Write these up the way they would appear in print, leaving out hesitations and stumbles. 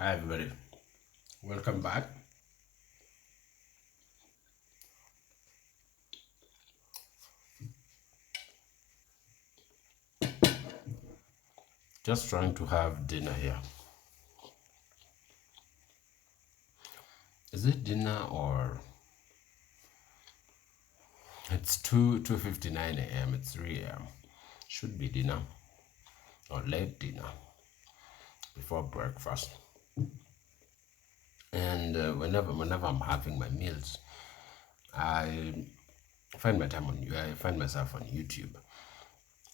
Hi everybody, welcome back. Just trying to have dinner here. Is it dinner or it's 2:59 a.m. It's 3 a.m. Should be dinner or late dinner before breakfast. And whenever I'm having my meals, I I find myself on YouTube.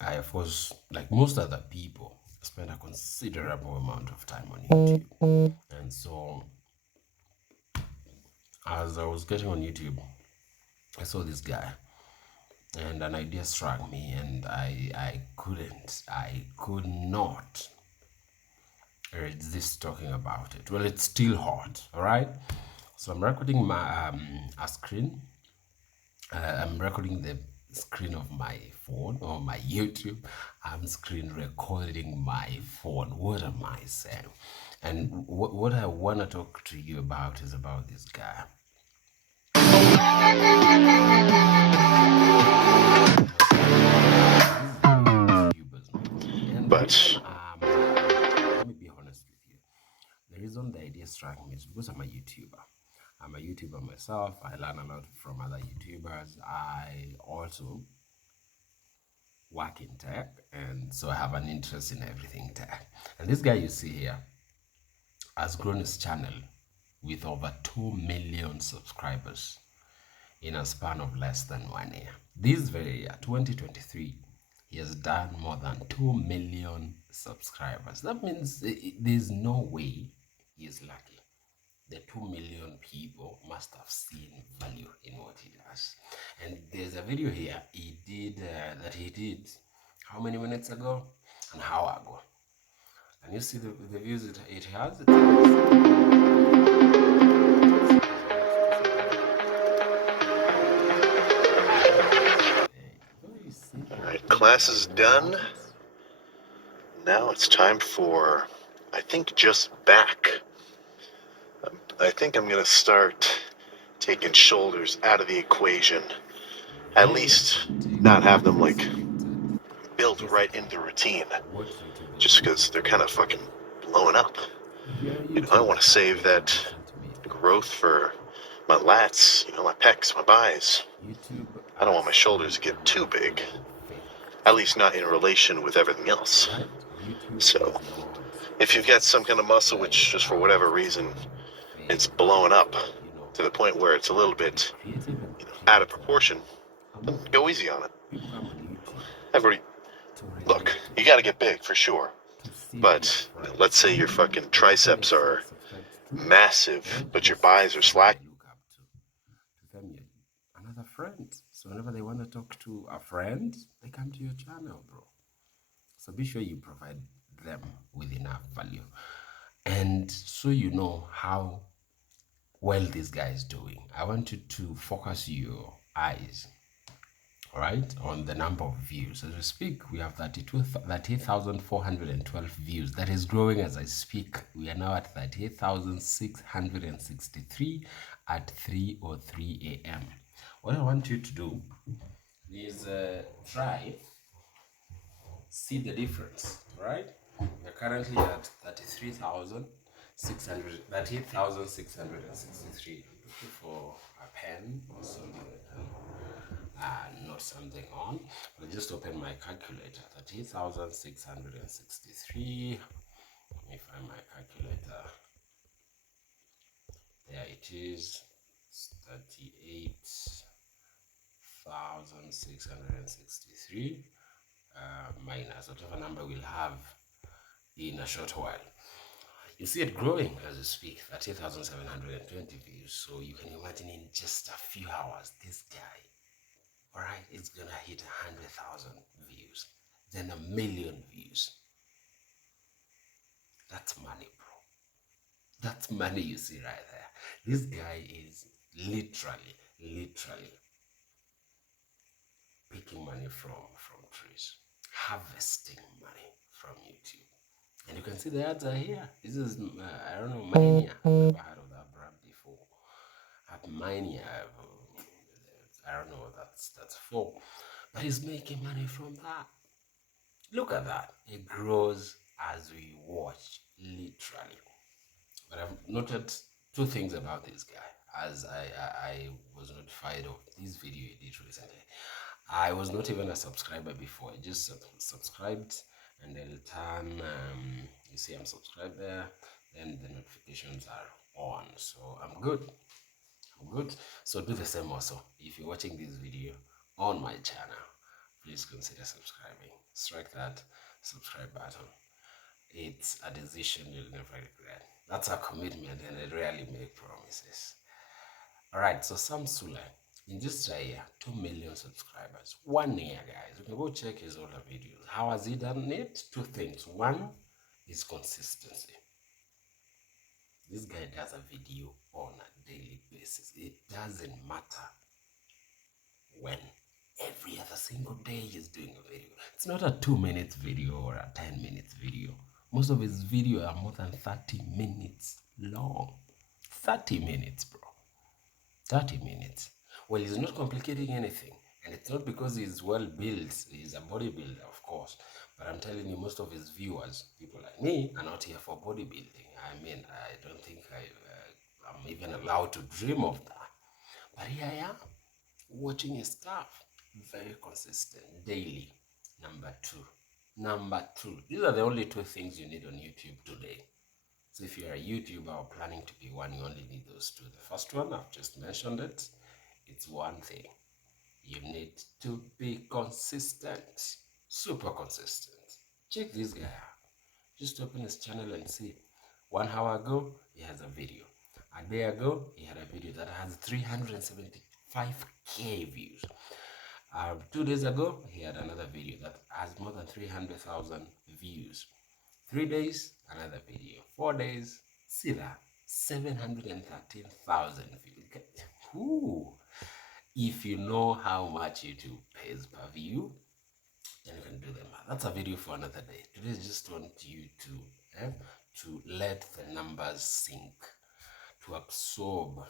I of course, like most other people, spend a considerable amount of time on YouTube. And so as I was getting on YouTube, I saw this guy and an idea struck me, and I could not resist talking about it. Well, it's still hot, all right? So I'm recording my a screen. I'm recording the screen of my phone or my YouTube. I'm screen recording my phone. What am I saying? And what I want to talk to you about is about this guy. But Let me be honest with you. The reason the idea struck me is because I'm a YouTuber. I'm a YouTuber myself. I learn a lot from other YouTubers. I also work in tech, and so I have an interest in everything tech. And this guy you see here has grown his channel with over 2 million subscribers in a span of less than 1 year. This very year, 2023, he has done more than 2 million subscribers. That means there's no way he is lucky. The 2 million people must have seen value in what he does. And there's a video here he did how many minutes ago? An hour ago. And you see the views it has? Very simple. all right, class is done. Now it's time for, I think, just back. I think I'm gonna start taking shoulders out of the equation. At least not have them like built right into the routine. Just because they're kind of fucking blowing up. I want to save that growth for my lats, my pecs, my buys. I don't want my shoulders to get too big. At least not in relation with everything else. So, if you've got some kind of muscle which, just for whatever reason, it's blowing up to the point where it's a little bit out of proportion, then go easy on it. Look, you gotta get big for sure. But let's say your fucking triceps are massive, but your buys are slack. To them, another friend. So whenever they want to talk to a friend, they come to your channel, bro. So be sure you provide them with enough value. And so you know how well this guy is doing, I want you to focus your eyes, all right, on the number of views. As we speak, we have 38,412 views. That is growing as I speak. We are now at 38,663 at 3:03 a.m. What I want you to do is try see the difference, right? We're currently at 38,663. Looking for a pen or something, not something on. But just open my calculator. 38,663. Let me find my calculator. There it is. It's 38,663 minus whatever number we'll have in a short while. You see it growing as we speak, 30,720 views. So you can imagine in just a few hours, this guy, all right, it's gonna hit 100,000 views, then 1,000,000 views. That's money, bro. That's money you see right there. This guy is literally picking money from trees, harvesting money from YouTube. And you can see the ads are here. This is, I don't know, Mania. I've never heard of that brand before. At Mania, I don't know what that's for. But he's making money from that. Look at that. It grows as we watch, literally. But I've noted two things about this guy as I was notified of this video he did recently. I was not even a subscriber before. I just subscribed and then turn, you see I'm subscribed there, then the notifications are on. So I'm good. I'm good. So do the same also. If you're watching this video on my channel, please consider subscribing. Strike that subscribe button. It's a decision you'll never regret. That's a commitment and I rarely make promises. Alright, so Sam Sulek, in just a year, 2 million subscribers. 1 year, guys. You can go check his older videos. How has he done it? Two things. One is consistency. This guy does a video on a daily basis. It doesn't matter when. Every other single day he's doing a video. It's not a 2-minute video or a 10-minute video. Most of his videos are more than 30 minutes long. 30 minutes, bro. 30 minutes. Well, he's not complicating anything. And it's not because he's well built. He's a bodybuilder, of course. But I'm telling you, most of his viewers, people like me, are not here for bodybuilding. I mean, I don't think I'm even allowed to dream of that. But here I am, watching his stuff. Very consistent, daily. Number two. These are the only two things you need on YouTube today. So if you're a YouTuber or planning to be one, you only need those two. The first one, I've just mentioned it. It's one thing. You need to be consistent. Super consistent. Check this guy out. Just open his channel and see. 1 hour ago, he has a video. A day ago, he had a video that has 375k views. 2 days ago, he had another video that has more than 300,000 views. 3 days, another video. 4 days, see that, 713,000 views. Ooh. If you know how much YouTube pays per view, then you can do the math. That's a video for another day. Today I just want you to let the numbers sink, to absorb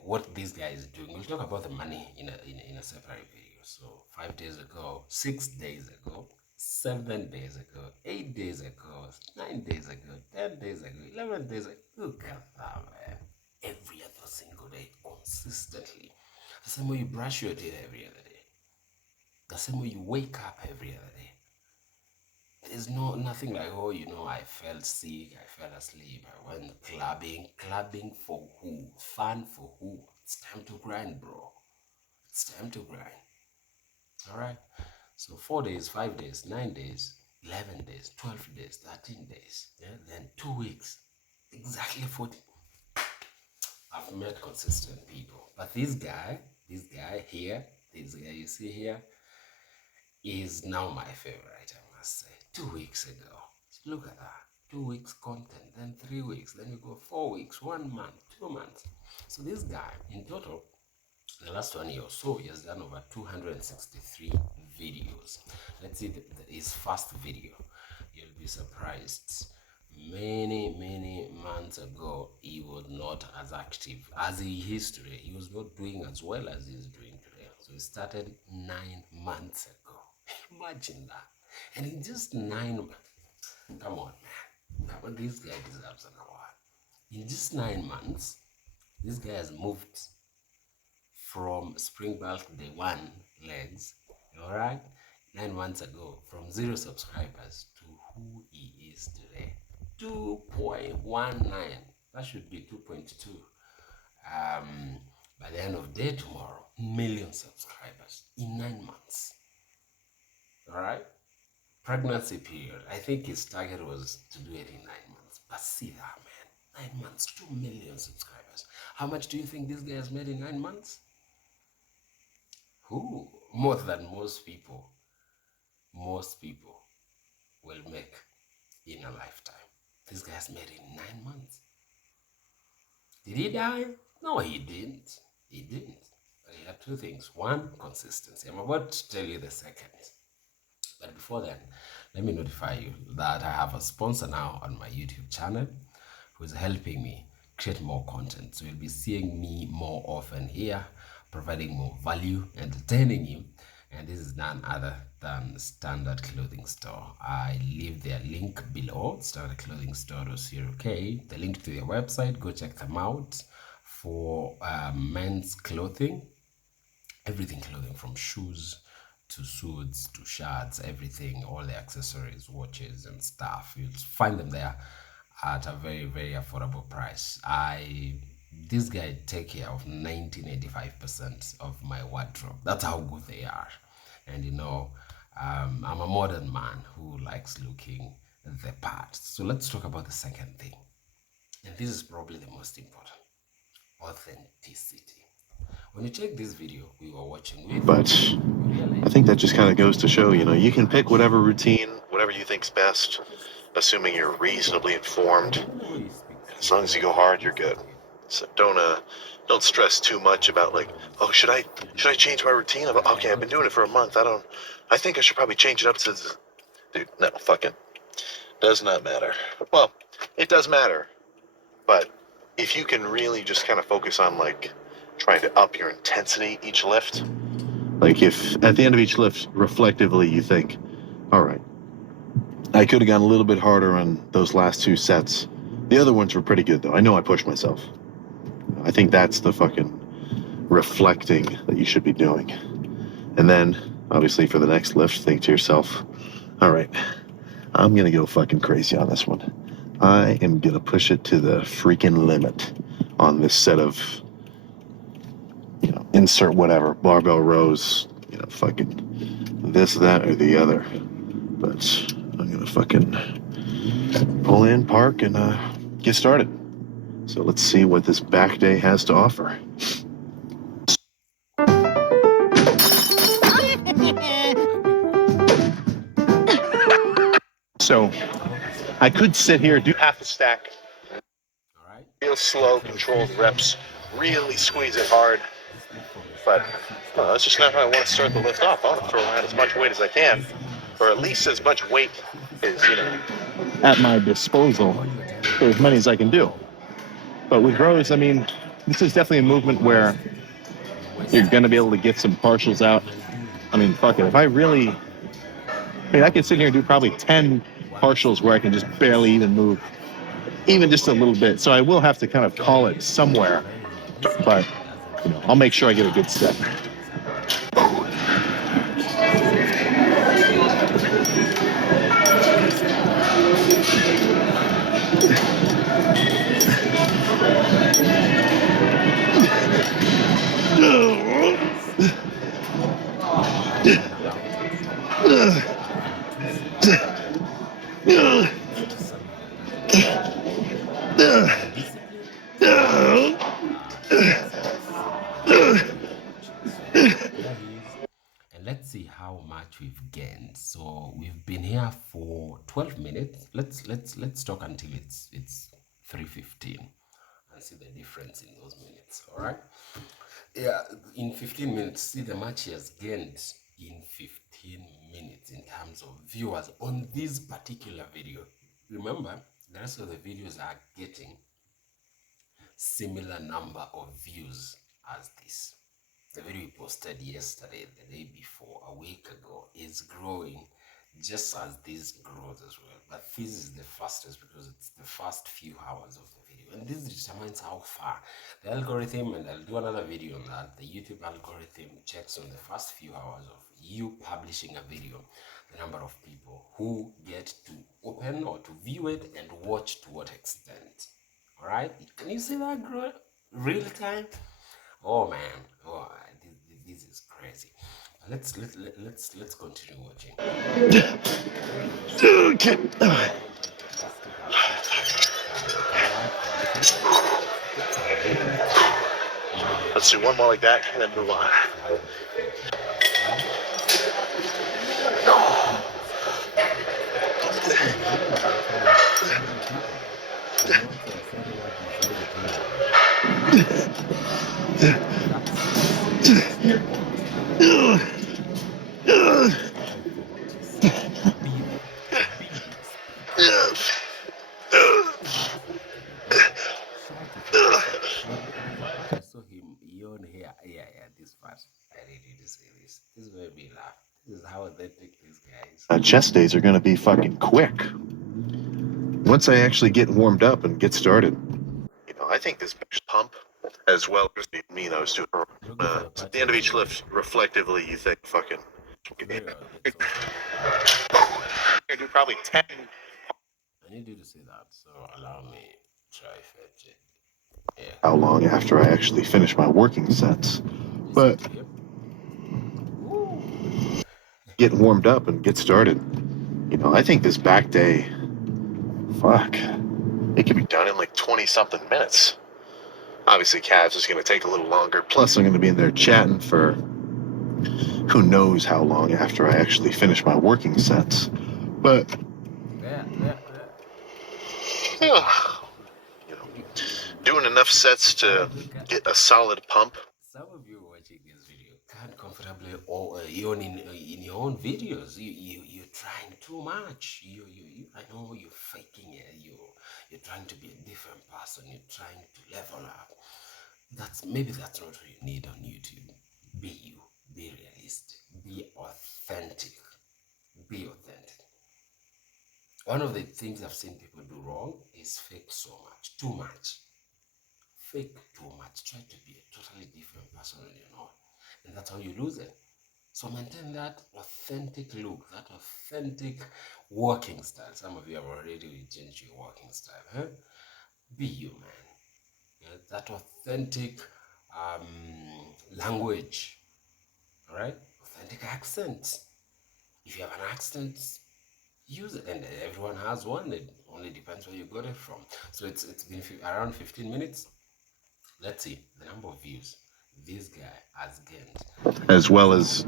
what this guy is doing. We'll talk about the money in a separate video. So 5 days ago, 6 days ago, 7 days ago, 8 days ago, 9 days ago, 10 days ago, 11 days ago. Look at that, man. Every other single day, consistently. The same way you brush your teeth every other day. The same way you wake up every other day. There's nothing like, oh, I felt sick, I fell asleep, I went clubbing. Clubbing for who? Fun for who? It's time to grind, bro. It's time to grind. Alright? So 4 days, 5 days, 9 days, 11 days, 12 days, 13 days, then 2 weeks. Exactly 40. I've met consistent people. But this guy here, this guy you see here, is now my favorite, I must say. 2 weeks ago. Look at that. 2 weeks content, then 3 weeks, then you go 4 weeks, 1 month, 2 months. So this guy, in total, the last 1 year or so, he has done over 263 videos. Let's see his first video. You'll be surprised. Many months ago, he was not as active as he is today. He was not doing as well as he is doing today. So he started 9 months ago. Imagine that. And in just 9 months, come on, man. Come on, this guy deserves an award. In just 9 months, this guy has moved from spring bulk day 1 legs, all right, 9 months ago, from 0 subscribers to who he is today. 2.19. That should be 2.2. By the end of day tomorrow, million subscribers in 9 months. All right. Pregnancy period. I think his target was to do it in 9 months. But see that, man. 9 months, 2 million subscribers. How much do you think this guy has made in 9 months? Who? More than most people will make in a lifetime. This guy has made it in 9 months. Did he die? No, he didn't. He didn't. But he had 2 things. 1, consistency. I'm about to tell you the second. But before then, let me notify you that I have a sponsor now on my YouTube channel who is helping me create more content. So you'll be seeing me more often here, providing more value, entertaining you. And this is none other than Standard Clothing Store. I leave their link below, standardclothingstore.co.uk, the link to their website. Go check them out for men's clothing, everything clothing from shoes to suits to shirts, everything, all the accessories, watches and stuff. You'll find them there at a very, very affordable price. This guy take care of 1985% of my wardrobe. That's how good they are. And I'm a modern man who likes looking the part. So let's talk about the second thing. And this is probably the most important: authenticity. When you check this video we were watching with, But I think that just kind of goes to show, you can pick whatever routine, whatever you think's best, assuming you're reasonably informed. As long as you go hard, you're good. So don't stress too much about like, oh, should I change my routine? Okay, I've been doing it for a month. I think I should probably change it up to, dude, no, fuck it. Does not matter. Well, it does matter, but if you can really just kind of focus on like trying to up your intensity each lift, like if at the end of each lift, reflectively, you think, all right, I could have gone a little bit harder on those last 2 sets. The other ones were pretty good, though. I know I pushed myself. I think that's the fucking reflecting that you should be doing. And then, obviously, for the next lift, think to yourself, all right, I'm going to go fucking crazy on this one. I am going to push it to the freaking limit on this set of, insert whatever, barbell rows, fucking this, that, or the other. But I'm going to fucking pull in, park, and get started. So let's see what this back day has to offer. So I could sit here, do half a stack, all right, real slow, controlled reps, really squeeze it hard. But that's just not how I want to start the lift off. I want to throw around as much weight as I can, or at least as much weight as, at my disposal for as many as I can do. But with rows, I mean, this is definitely a movement where you're going to be able to get some partials out. I mean, fuck it. If I could sit here and do probably 10 partials where I can just barely even move, even just a little bit. So I will have to kind of call it somewhere, but I'll make sure I get a good step. And let's see how much we've gained. So we've been here for 12 minutes. Let's talk until it's 3:15 and see the difference in those minutes. All right. Yeah, in 15 minutes, see the much he has gained in 15 minutes in terms of viewers on this particular video. Remember, the rest of the videos are getting similar number of views as this. The video we posted yesterday, the day before, a week ago, is growing just as this grows as well. But this is the fastest because it's the first few hours of the video. And this determines how far the algorithm, and I'll do another video on that, the YouTube algorithm checks on the first few hours of you publishing a video, the number of people who get to open or to view it and watch to what extent. All right, can you see that grow real time? Oh man, oh, this is crazy. Let's continue watching. Okay. Let's do one more like that and then move on. what? I need you to say this. This made me laugh. This is how authentic these guys. Chest days are going to be fucking quick. Once I actually get warmed up and get started. I think this pump, as well as I was doing. Looking for your At the end of patches, each lift, reflectively, you think, fucking. very little. I do probably 10. I need you to say that, so allow me try fetch it. Yeah. How long after I actually finish my working sets? But get warmed up and get started. I think this back day, fuck, it could be done in like 20 something minutes. Obviously, Cavs is going to take a little longer. Plus, I'm going to be in there chatting for who knows how long after I actually finish my working sets. But Yeah. yeah, doing enough sets Some to of you can, get a solid pump. some of you watching this video can't comfortably or even in your own videos. You're trying too much. You I know you're faking it. You're trying to be a different person. You're trying to level up. That's not what you need on YouTube. Be you. Be realistic. Be authentic. Be authentic. One of the things I've seen people do wrong is fake so much, too much. Fake too much. Try to be a totally different person when you're not. And that's how you lose it. So maintain that authentic look, that authentic working style. Some of you have already changed your working style. Huh? Be you, man. Yeah, that authentic language. All right? Authentic accent. If you have an accent, use it. And everyone has one. It only depends where you got it from. So it's been around 15 minutes. Let's see the number of views this guy has gained. As well as,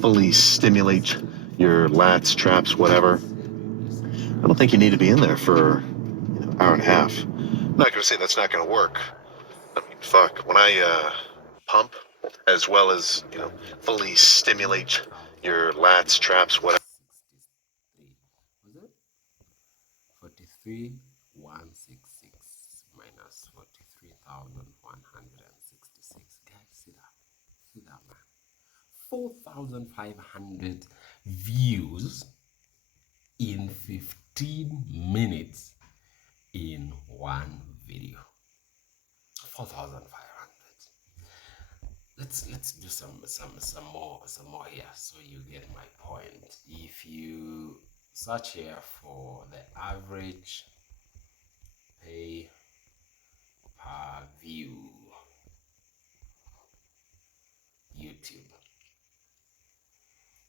fully stimulate your lats, traps, whatever. I don't think you need to be in there for an hour and a half. I'm not going to say that's not going to work. I mean, fuck. When I pump, as well as, fully stimulate your lats, traps, whatever. Was it 43,166 minus 43,166? Guys, see that? See that, man? 4,500 views in 15 minutes in one video. 4,500. Let's do some more here so you get my point. If you search here for the average pay per view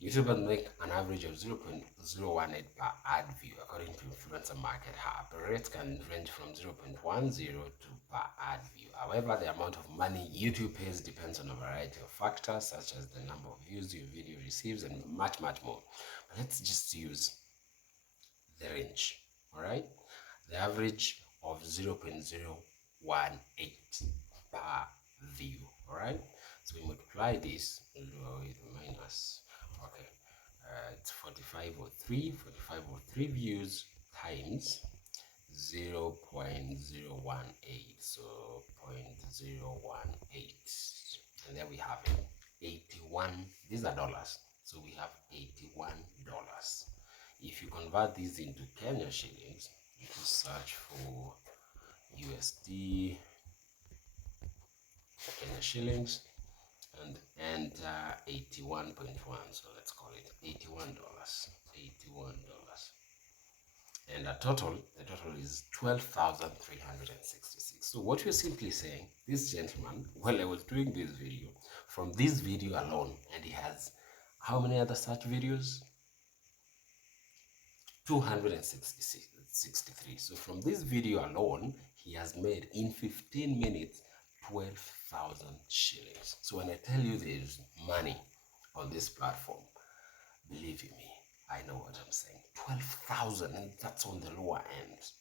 YouTubers make an average of 0.018 per ad view according to Influencer Market Hub. Rates can range from 0.10 to per ad view. However, the amount of money YouTube pays depends on a variety of factors such as the number of views your video receives and much more. But let's just use the range, all right? The average of 0.018 per view, all right? So we multiply this with minus, okay, it's 4503 views times 0.018, so 0.018, and there we have it, 81. These are dollars, so we have $81. If you convert these into Kenya shillings, you can search for USD Kenya shillings and enter 81.1. So let's call it $81. And the total is 12,366. So what you're simply saying, this gentleman, while I was doing this video, from this video alone, and he has how many other such videos? 263. So from this video alone, he has made in 15 minutes 12,000 shillings. So when I tell you there's money on this platform, believe you me, I know what I'm saying. 12,000, and that's on the lower end.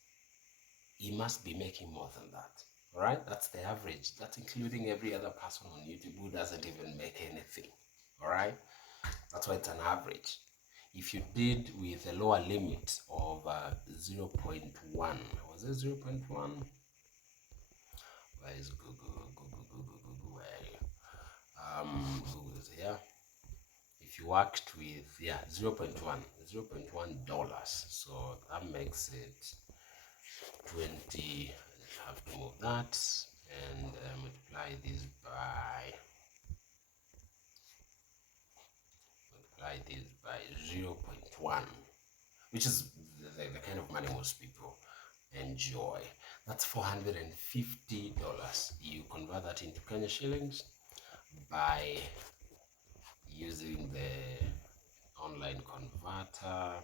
He must be making more than that. All right, that's the average. That's including every other person on YouTube who doesn't even make anything. All right, that's why it's an average. If you did with a lower limit of 0.1, was it 0.1? Where is Google? Where are you? who is here? If you worked with 0.1 dollars, so that makes it 20. I have to move that and multiply this by 0.1, which is the kind of money most people enjoy. That's $450. You convert that into Kenya shillings by using the online converter.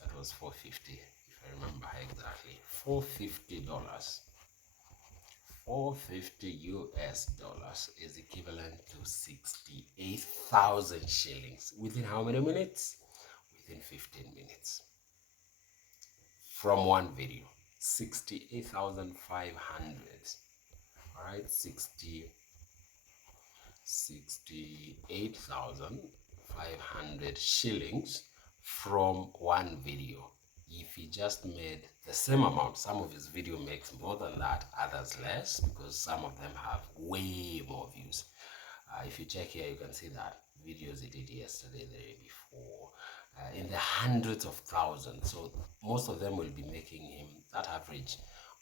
That was 450, if I remember exactly. $450. 450 US dollars is equivalent to 68,000 shillings. Within how many minutes? Within 15 minutes. From one video. 68,500. All right, 68,500 shillings from one video. If he just made the same amount, some of his video makes more than that, others less, because some of them have way more views. If you check here, you can see that videos he did yesterday, the day before, in the hundreds of thousands. So most of them will be making him that average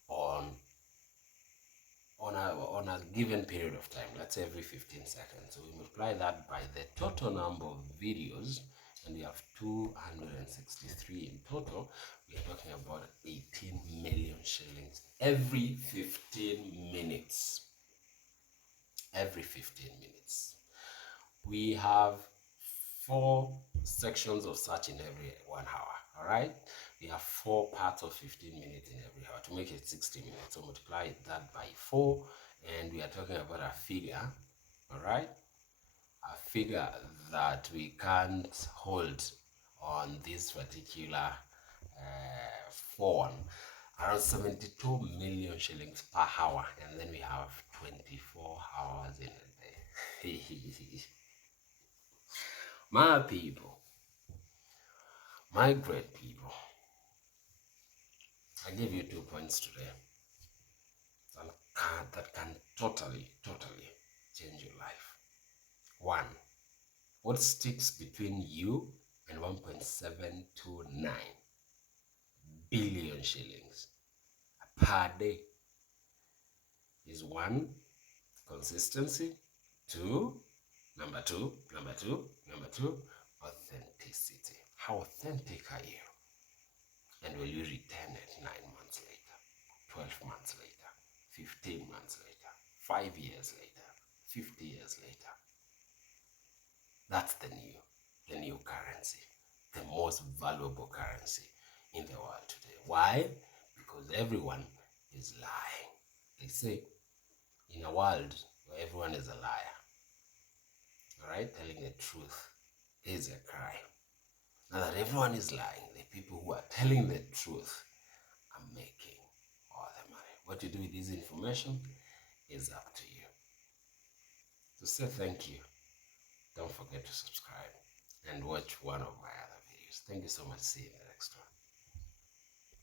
on a given period of time. Let's say every 15 seconds. So we multiply that by the total number of videos, and we have 263 in total. We are talking about 18 million shillings every 15 minutes. Every 15 minutes. We have 4 sections of such in every 1 hour. All right, we have 4 parts of 15 minutes in every hour to make it 60 minutes. So multiply that by 4, and we are talking about a figure. All right, a figure that we can't hold on this particular phone. Around 72 million shillings per hour, and then we have 24 hours in a day. My people, my great people, I give you 2 points today that can totally change your life. 1, what sticks between you and 1.729 billion shillings per day is 1, consistency. 2, number two, authenticity. How authentic are you? And will you return it 9 months later, 12 months later, 15 months later, 5 years later, 50 years later? That's the new currency, the most valuable currency in the world today. Why? Because everyone is lying. They say in a world where everyone is a liar, all right, telling the truth is a crime. Now that everyone is lying, the people who are telling the truth are making all the money. What you do with this information is up to you. To say thank you, don't forget to subscribe and watch one of my other videos. Thank you so much. See you in the next one.